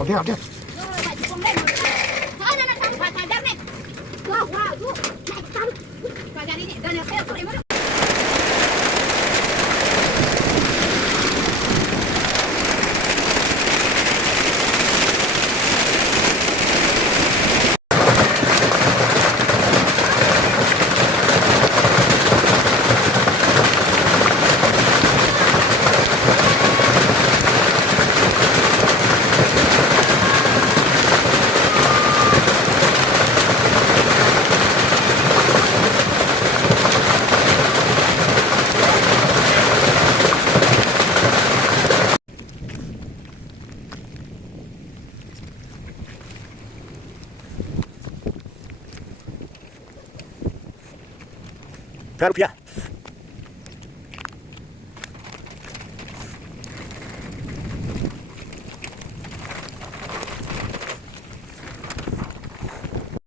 Okey, okey. Rồi, bạn xuống đây một cái. Thôi, nó xong vào trái đất này. Wow, wow, wow. Này, xong. Vào nhà đi, đây là cái tụi mất. Ver rupiah.